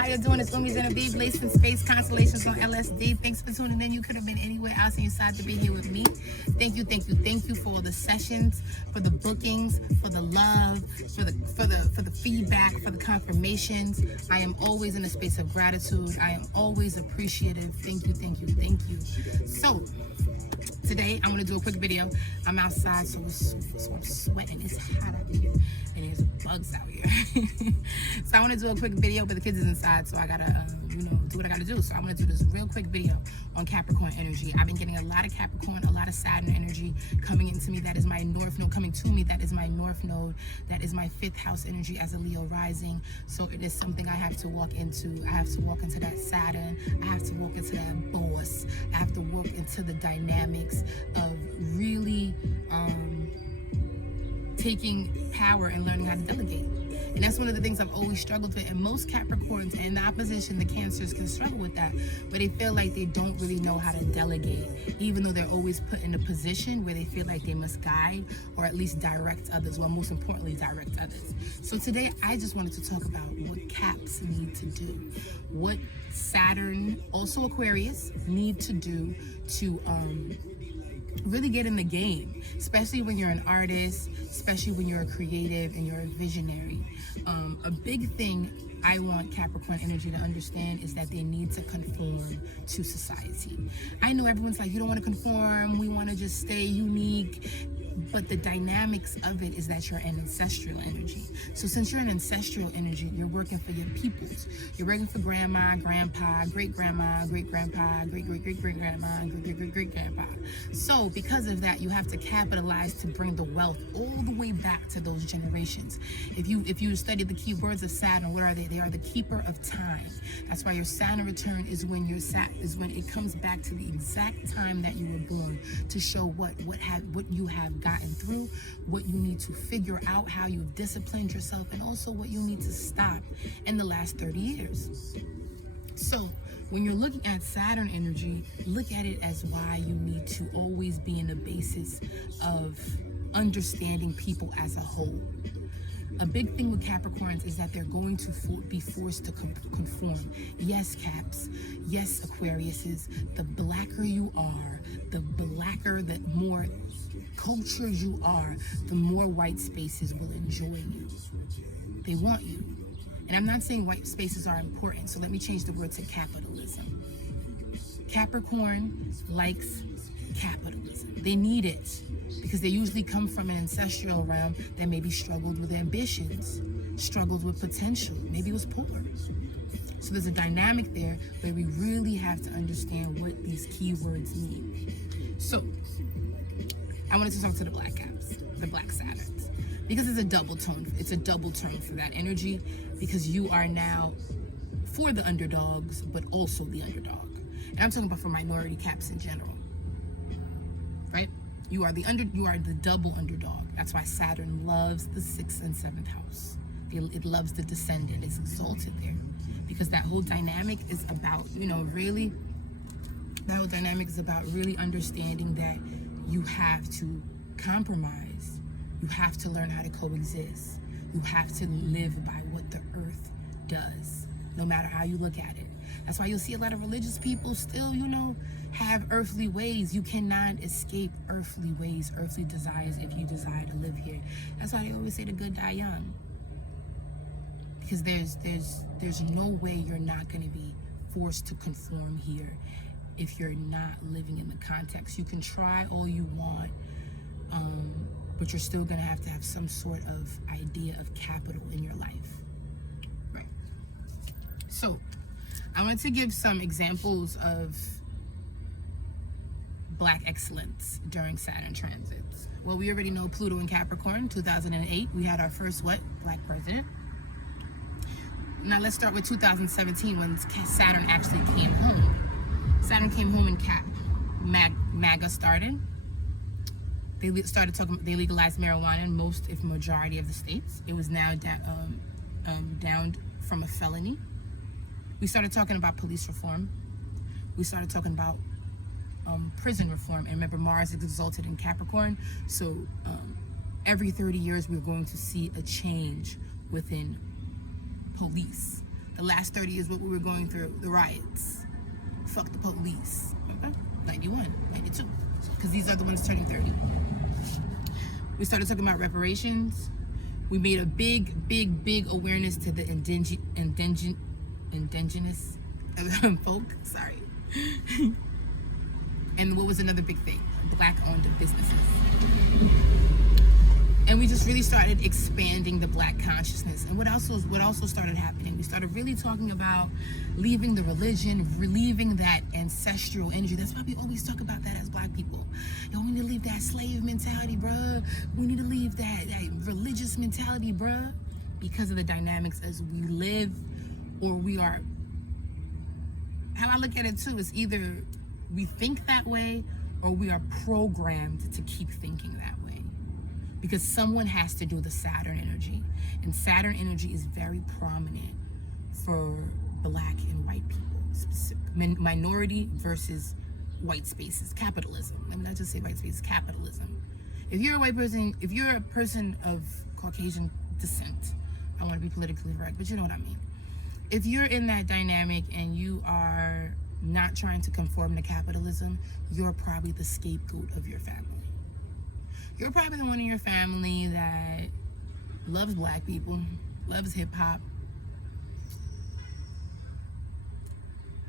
How you doing? It's Umi's in a B, Blazing Space, Constellations on LSD. Thanks for tuning in. You could have been anywhere else and you decided to be here with me. Thank you for all the sessions, for the bookings, for the love, for the feedback, for the confirmations. I am always in a space of gratitude. I am always appreciative. Thank you. So today I'm gonna do a quick video. I'm outside, so I'm sweating. It's hot out here, and there's bugs out here. So I want to do a quick video, but the kids is inside, so I gotta, do what I gotta do. So I'm gonna do this real quick video on Capricorn energy. I've been getting a lot of Capricorn, a lot of Saturn energy coming into me. That is my North Node coming to me. That is my North Node. That is my 5th house energy as a Leo rising. So it is something I have to walk into. I have to walk into that Saturn. I have to walk into that boss. I have to walk into the dynamics of really taking power and learning how to delegate. And that's one of the things I've always struggled with. And most Capricorns and the opposition, the Cancers, can struggle with that, where they feel like they don't really know how to delegate, even though they're always put in a position where they feel like they must guide or at least direct others, well, most importantly, direct others. So today, I just wanted to talk about what Caps need to do, what Saturn, also Aquarius, need to do to really get in the game, especially when you're an artist, especially when you're a creative and you're a visionary. A big thing I want Capricorn energy to understand is that they need to conform to society. I know everyone's like, you don't want to conform, we want to just stay unique. But the dynamics of it is that you're an ancestral energy. So since you're an ancestral energy, you're working for your peoples. You're working for grandma, grandpa, great-grandma, great-grandpa, great-great-great-great-grandma, great-great-great-grandpa. So because of that, you have to capitalize to bring the wealth all the way back to those generations. If you study the key words of Saturn, what are they? They are the keeper of time. That's why your Saturn return is when when it comes back to the exact time that you were born, to show what you have gotten through, what you need to figure out, how you've disciplined yourself, and also what you need to stop in the last 30 years. So when you're looking at Saturn energy, look at it as why you need to always be in the basis of understanding people as a whole. A big thing with Capricorns is that they're going to be forced to conform. Yes, Caps. Yes, Aquariuses. The blacker you are, the blacker, the more cultured you are, the more white spaces will enjoy you. They want you. And I'm not saying white spaces are important, so let me change the word to capitalism. Capricorn likes capitalism. They need it because they usually come from an ancestral realm that maybe struggled with ambitions, struggled with potential, maybe was poor. So there's a dynamic there where we really have to understand what these keywords mean. So I wanted to talk to the Black Caps, the Black Saturns, because it's a double tone. It's a double tone for that energy, because you are now for the underdogs, but also the underdog. And I'm talking about for minority Caps in general, right? You are the double underdog. That's why Saturn loves the 6th and 7th house. It loves the descendant. It's exalted there, because that whole dynamic is about, really understanding that you have to compromise. You have to learn how to coexist. You have to live by what the earth does, no matter how you look at it. That's why you'll see a lot of religious people still, have earthly ways. You cannot escape earthly ways, earthly desires, if you desire to live here. That's why they always say the good die young. Because there's no way you're not going to be forced to conform here if you're not living in the context. You can try all you want, but you're still going to have some sort of idea of capital in your life. Right. So I wanted to give some examples of Black excellence during Saturn transits. Well, we already know Pluto in Capricorn, 2008. We had our first Black president. Now let's start with 2017, when Saturn actually came home. Saturn came home in Cap. MAGA started. They legalized marijuana in most, if majority, of the states. It was now downed from a felony. We started talking about police reform. We started talking about prison reform. And remember, Mars is exalted in Capricorn, so every 30 years we're going to see a change within police. The last 30 is what we were going through. The riots. Fuck the police. Okay? 91, 92. Because these are the ones turning 30. We started talking about reparations. We made a big awareness to the indigenous folk. Sorry. And what was another big thing? Black-owned businesses. And we just really started expanding the Black consciousness. And what also started happening, we started really talking about leaving the religion, relieving that ancestral energy. That's why we always talk about that as Black people. Yo, we need to leave that slave mentality, bruh. We need to leave that religious mentality, bruh. Because of the dynamics as we live, or we are, how I look at it too, is either we think that way or we are programmed to keep thinking that way. Because someone has to do the Saturn energy. And Saturn energy is very prominent for Black and white people. Minority versus white spaces. Capitalism. Let me not just say white spaces, capitalism. If you're a white person, if you're a person of Caucasian descent, I want to be politically correct, but you know what I mean. If you're in that dynamic and you are not trying to conform to capitalism, you're probably the scapegoat of your family. You're probably the one in your family that loves Black people, loves hip hop,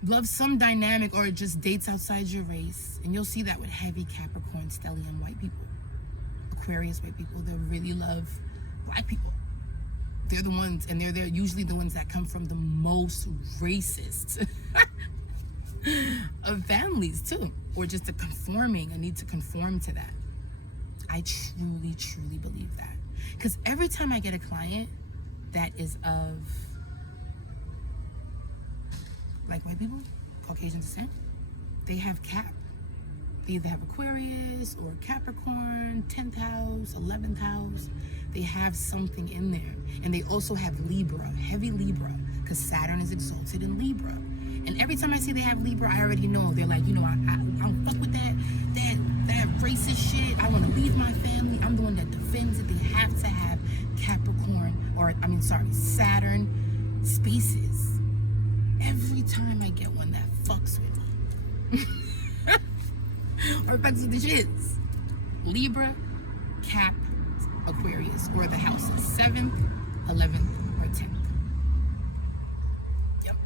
loves some dynamic, or just dates outside your race. And you'll see that with heavy Capricorn, stellium white people, Aquarius white people that really love Black people. They're the ones, and they're usually the ones that come from the most racist of families too, or just a conforming, a need to conform to that. I truly believe that. Because every time I get a client that is of like white people, Caucasian descent, they have Cap. They either have Aquarius or Capricorn, 10th house, 11th house. They have something in there. And they also have Libra, heavy Libra, because Saturn is exalted in Libra. And every time I see they have Libra, I already know. They're like, you know, I don't fuck with that racist shit. I want to leave my family. I'm the one that defends it. They have to have Capricorn, Saturn spaces. Every time I get one that fucks with me. Or fucks with the shits. Libra, Cap, Aquarius, or the house of 7th, 11th, or 10th. Yep.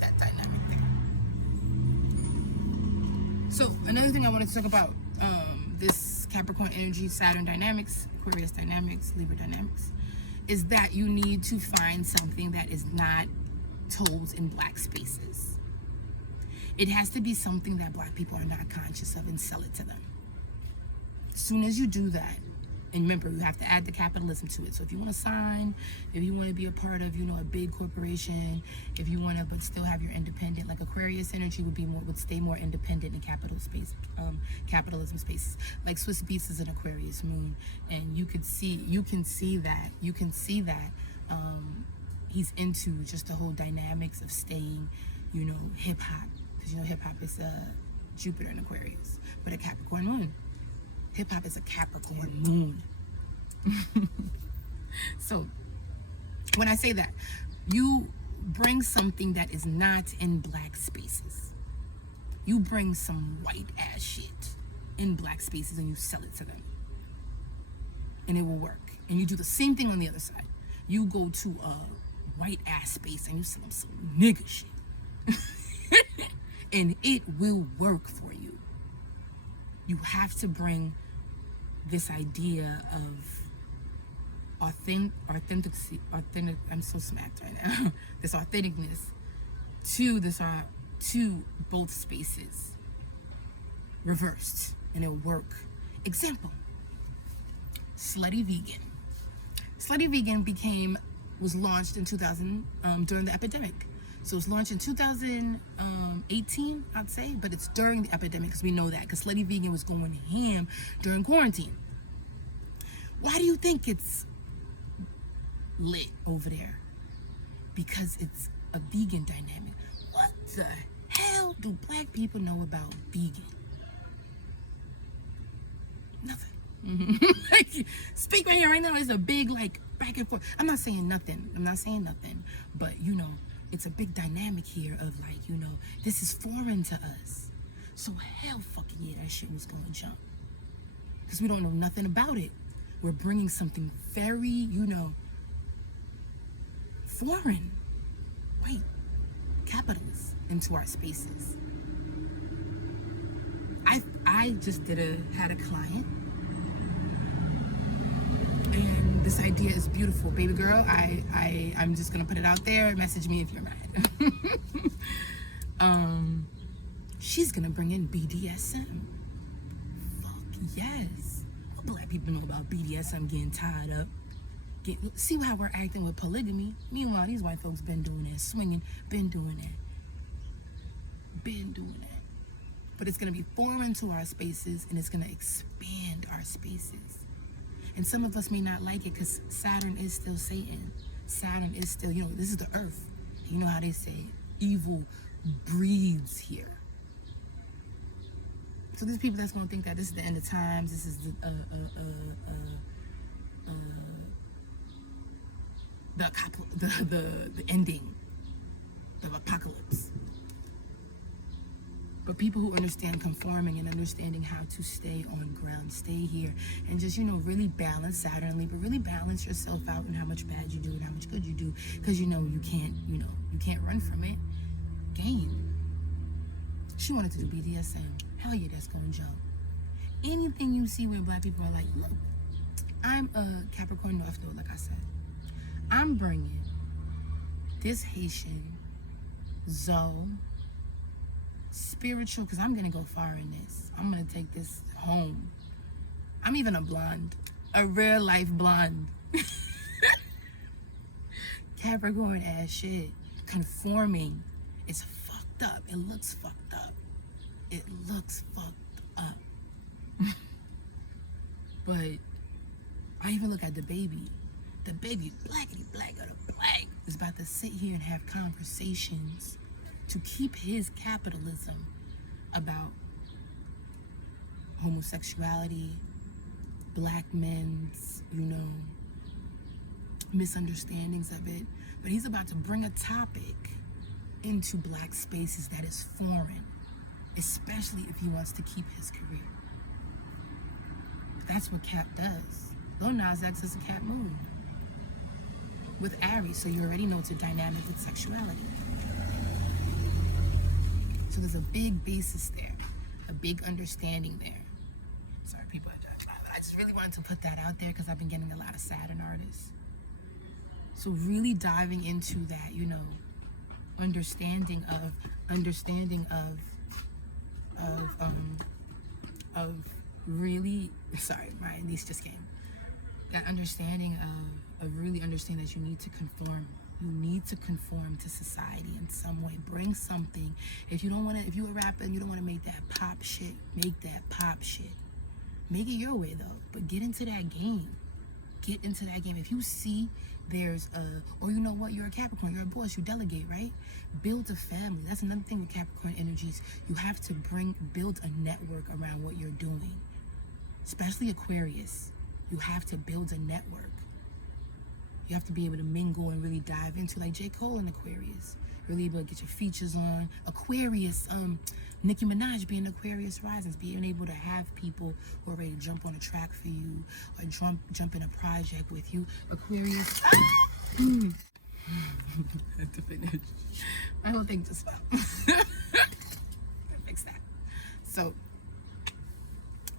That dynamic there. So, another thing I wanted to talk about, this Capricorn energy, Saturn dynamics, Aquarius dynamics, Libra dynamics, is that you need to find something that is not told in Black spaces. It has to be something that Black people are not conscious of, and sell it to them. As soon as you do that, and remember, you have to add the capitalism to it. So if you want to sign, if you want to be a part of, you know, a big corporation, if you want to, but still have your independent, like Aquarius energy would stay more independent in capitalism spaces. Like Swiss Beats is an Aquarius moon, and you can see that he's into just the whole dynamics of staying, you know, hip hop, because you know hip hop is Jupiter in Aquarius, but a Capricorn moon. Hip hop is a Capricorn moon. So when I say that, you bring something that is not in Black spaces. You bring some white ass shit in Black spaces and you sell it to them. And it will work. And you do the same thing on the other side. You go to a white ass space and you sell them some nigga shit. And it will work for you. You have to bring this idea of authentic, I'm so smacked right now. This authenticness to both spaces, reversed, and it'll work. Example: Slutty Vegan. Slutty Vegan was launched in 2000 during the epidemic. So it was launched in 2018, I'd say, but it's during the epidemic because we know that, because Slutty Vegan was going ham during quarantine. Why do you think it's lit over there? Because it's a vegan dynamic. What the hell do Black people know about vegan? Nothing. Like, speak right here, right now. It's a big, like, back and forth. I'm not saying nothing, but you know, it's a big dynamic here of like, you know, this is foreign to us. So hell fucking yeah, that shit was gonna jump. Because we don't know nothing about it. We're bringing something very, you know, foreign, wait, capitalist into our spaces. I just had a client, and this idea is beautiful, baby girl. I'm just gonna put it out there. Message me if you're mad. She's gonna bring in BDSM. Fuck yes. What black people know about BDSM getting tied up? See how we're acting with polygamy. Meanwhile, these white folks been doing that, swinging, been doing that. But it's gonna be foreign to our spaces, and it's gonna expand our spaces. And some of us may not like it because Saturn is still Satan. Saturn is still, you know, this is the earth. You know how they say evil breeds here. So there's people that's gonna think that this is the end of times. This is the ending of apocalypse. But people who understand conforming and understanding how to stay on ground, stay here, and just, you know, really balance Saturn and Libra, really balance yourself out and how much bad you do and how much good you do, because you know you can't run from it. Game. She wanted to do BDSM. Hell yeah, that's gonna jump. Anything you see where black people are like, look, I'm a Capricorn North Node, like I said. I'm bringing this Haitian Zoe spiritual, because I'm gonna go far in this. I'm gonna take this home. I'm even a blonde, a real life blonde. Capricorn ass shit. Conforming. It's fucked up. It looks fucked up. It looks fucked up. But I even look at the baby. The baby, blackity black of the black, is about to sit here and have conversations to keep his capitalism about homosexuality, black men's, you know, misunderstandings of it. But he's about to bring a topic into black spaces that is foreign, especially if he wants to keep his career. That's what Cap does. Lil Nas X is a Cap moon with Aries, so you already know it's a dynamic with sexuality. So there's a big basis there, a big understanding there. Sorry, people, I just really wanted to put that out there because I've been getting a lot of Saturn artists. So really diving into that, you know, understanding of really, sorry, my niece just came. That understanding of really understanding that you need to conform. You need to conform to society in some way. Bring something. If you're a rapper and you don't want to make that pop shit, make that pop shit. Make it your way though, but get into that game. Get into that game. If you see there's or you know what, you're a Capricorn, you're a boss, you delegate, right? Build a family. That's another thing with Capricorn energies. You have to build a network around what you're doing. Especially Aquarius. You have to build a network. You have to be able to mingle and really dive into, like J. Cole and Aquarius. Really able to get your features on. Aquarius, Nicki Minaj being Aquarius Risings, being able to have people who are ready to jump on a track for you or jump in a project with you. Aquarius. I have to finish. My whole thing just fell. Fix that.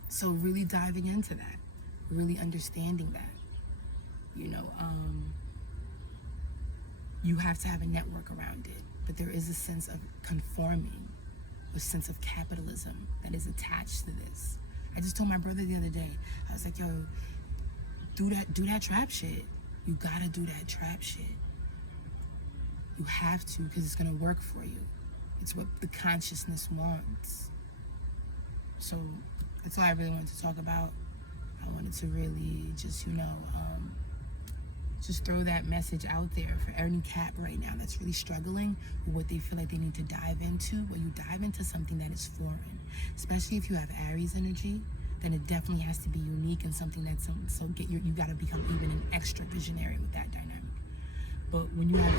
So really diving into that, really understanding that. You know, you have to have a network around it, but there is a sense of conforming, a sense of capitalism that is attached to this. I just told my brother the other day, I was like, yo, do that trap shit. You gotta do that trap shit. You have to, because it's gonna work for you. It's what the consciousness wants. So that's all I really wanted to talk about. I wanted to really just, you know, just throw that message out there for any Cap right now that's really struggling with what they feel like they need to dive into. Well, you dive into something that is foreign, especially if you have Aries energy. then it definitely has to be unique and something that's you got to become even an extra visionary with that dynamic. But when you have